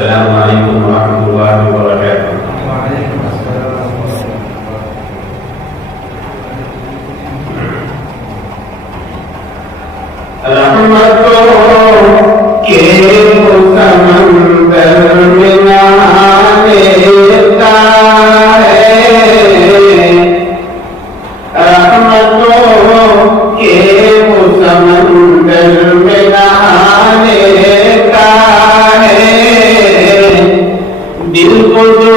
السلام علیکم ورحمۃ اللہ وبرکاتہ۔ وعلیکم السلام۔ رحمتوں کے سمندر میں نہانے کا ہے، رحمتوں کے سمندر میں نہانے کا ہے، دل کو جو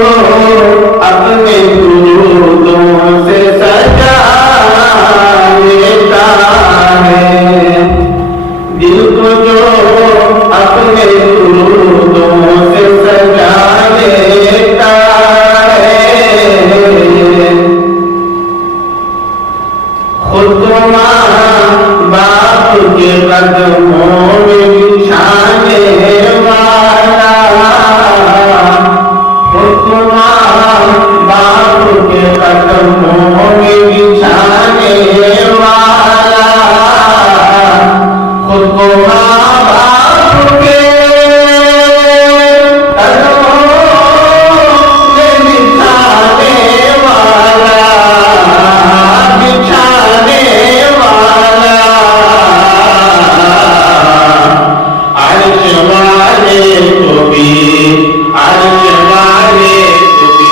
اپنے درودوں سے سجا لیتا ہے، دل کو جو اپنے درودوں سے سجا لیتا ہے، خود کو ماں باپ کے قدموں میں بچھانے والا، خود کو ماں باپ کے قدموں میں بچھانے والا، خود کو ماں باپ کے قدموں میں بچھانے والا، بچھانے والا، عرش والے کو بھی، عرش والے کو بھی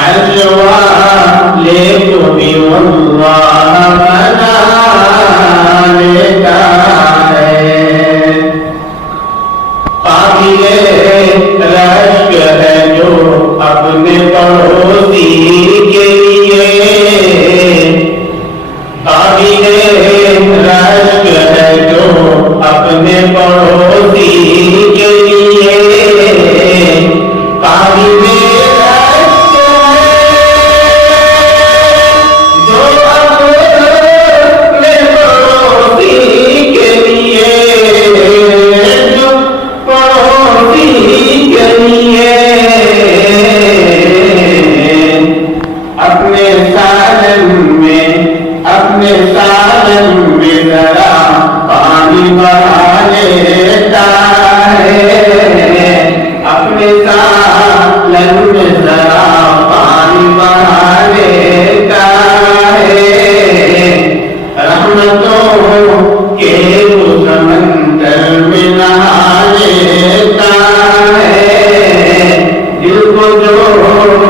عرش والے کو بھی اللہ بنا لیتا ہے، قابل رشک ہے جو اپنے پڑوسی کے لیے، قابل رشک ہے جو اپنے پڑوسی کے لیے، قابل اپنے سالن میں ذرا پانی بڑھا لیتا ہے، اپنے سالن میں ذرا پانی بڑھا لیتا ہے، رحمتوں